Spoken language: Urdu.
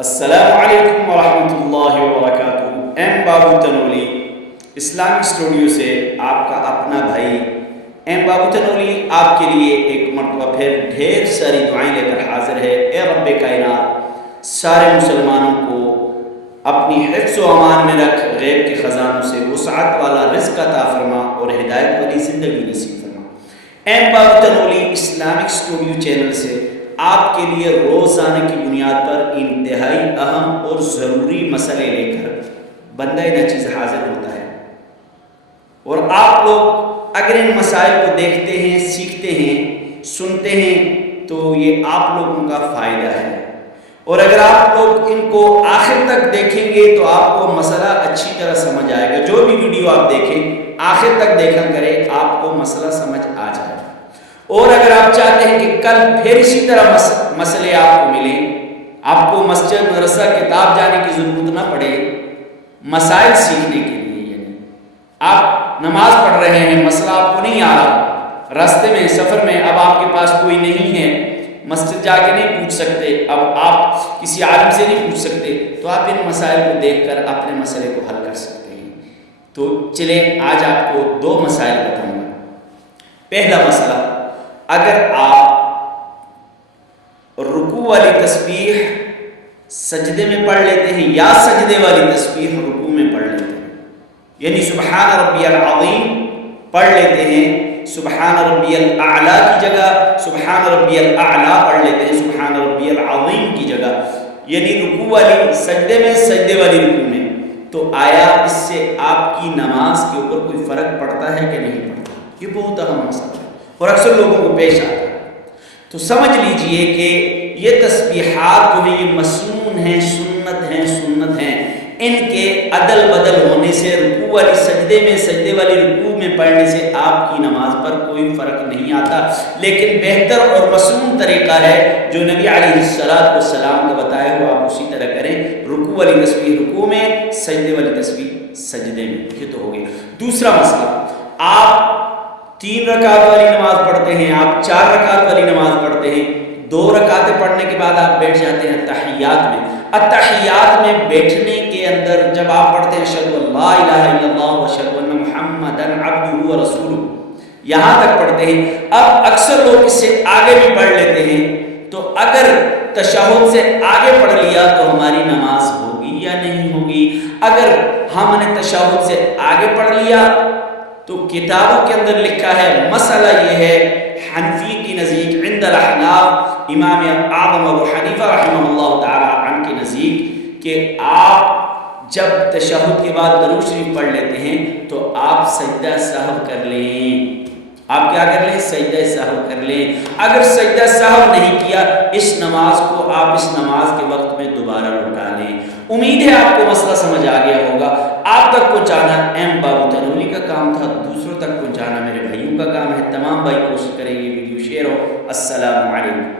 السلام علیکم ورحمۃ اللہ وبرکاتہ۔ ایم بابو تنولی اسلامک اسٹوڈیو سے آپ کا اپنا بھائی ایم بابو تنولی آپ کے لیے ایک مرتبہ پھر ڈھیر ساری دعائیں لے کر حاضر ہے۔ اے رب کائنات، سارے مسلمانوں کو اپنی حفظ و امان میں رکھ، غیب کے خزانوں سے وسعت والا رزق عطا فرما اور ہدایت والی زندگی نصیب فرما۔ ایم بابو تنولی اسلامک اسٹوڈیو چینل سے آپ کے لیے روزانہ کی بنیاد پر انتہائی اہم اور ضروری مسئلے لے کر بندہ ناچیز حاضر ہوتا ہے، اور آپ لوگ اگر ان مسائل کو دیکھتے ہیں، سیکھتے ہیں، سنتے ہیں تو یہ آپ لوگوں کا فائدہ ہے، اور اگر آپ لوگ ان کو آخر تک دیکھیں گے تو آپ کو مسئلہ اچھی طرح سمجھ آئے گا۔ جو بھی ویڈیو آپ دیکھیں آخر تک دیکھا کریں، آپ کو مسئلہ سمجھ آ جائے گا۔ اور اگر آپ چاہتے ہیں کہ کل پھر اسی طرح مسئلے آپ کو ملیں، آپ کو مسجد مدرسہ کتاب جانے کی ضرورت نہ پڑے مسائل سیکھنے کے لیے، یعنی آپ نماز پڑھ رہے ہیں، مسئلہ آپ کو نہیں آ رہا، راستے میں سفر میں اب آپ کے پاس کوئی نہیں ہے، مسجد جا کے نہیں پوچھ سکتے، اب آپ کسی عالم سے نہیں پوچھ سکتے، تو آپ ان مسائل کو دیکھ کر اپنے مسئلے کو حل کر سکتے ہیں۔ تو چلیں آج آپ کو دو مسائل بتاؤں گا۔ پہلا مسئلہ، اگر آپ رکوع والی تسبیح سجدے میں پڑھ لیتے ہیں یا سجدے والی تسبیح رکوع میں پڑھ لیتے ہیں، یعنی سبحان ربی العظیم پڑھ لیتے ہیں، سبحان ربی الاعلیٰ کی جگہ سبحان ربی الاعلیٰ پڑھ لیتے ہیں سبحان ربی العظیم کی جگہ، یعنی رکوع والی سجدے میں، سجدے والی رکوع میں، تو آیا اس سے آپ کی نماز کے اوپر کوئی فرق پڑتا ہے کہ نہیں پڑتا؟ یہ بہت اہم مسئلہ ہے اور اکثر لوگوں کو پیش آتا ہے۔ تو سمجھ لیجئے کہ یہ تسبیحات جو ہیں یہ مسنون ہیں، سنت ہیں، ان کے عدل بدل ہونے سے، رکوع والی سجدے میں، سجدے والی رکوع میں پڑھنے سے آپ کی نماز پر کوئی فرق نہیں آتا، لیکن بہتر اور مسنون طریقہ ہے جو نبی علیہ السلام کا بتایا ہوا، آپ اسی طرح کریں، رکوع والی تسبیح رکوع میں، سجدے والی تسبیح سجدے میں۔ یہ تو ہو گیا۔ دوسرا مسئلہ، آپ 3 رکعت والی نماز پڑھتے ہیں، آپ 4 رکعت والی نماز پڑھتے ہیں، 2 رکعتیں پڑھنے کے بعد آپ بیٹھ جاتے ہیں تحیات میں۔ اتحیات میں بیٹھنے کے اندر جب آپ پڑھتے ہیں اشہد ان لا الہ الا اللہ واشہد ان محمدا عبدہ ورسولہ، یہاں تک پڑھتے ہیں۔ اب اکثر لوگ اس سے آگے بھی پڑھ لیتے ہیں، تو اگر تشہد سے آگے پڑھ لیا تو ہماری نماز ہوگی یا نہیں ہوگی؟ اگر ہم نے تشہد سے آگے پڑھ لیا تو کتابوں کے اندر لکھا ہے، مسئلہ یہ ہے حنفی کی نزدیک، عند الاحناف امام اعظم ابو حنیفہ رحمہ اللہ تعالی عنہ کے نزدیک، کہ آپ جب تشہد کے بعد درود شریف پڑھ لیتے ہیں تو آپ سجدہ سہو کر لیں۔ آپ کیا کر لیں؟ سجدہ سہو کر لیں۔ اگر سجدہ سہو نہیں کیا، اس نماز کو آپ اس نماز کے وقت میں دوبارہ لوٹا لیں۔ امید ہے آپ کو مسئلہ سمجھ آ گیا ہوگا۔ آپ تک پہنچانا ایم بابو تنولی کا کام تھا، دوسروں تک پہنچانا میرے بھائیوں کا کام ہے۔ تمام بھائی کوشش کریں گے ویڈیو شیئر ہو۔ السلام علیکم۔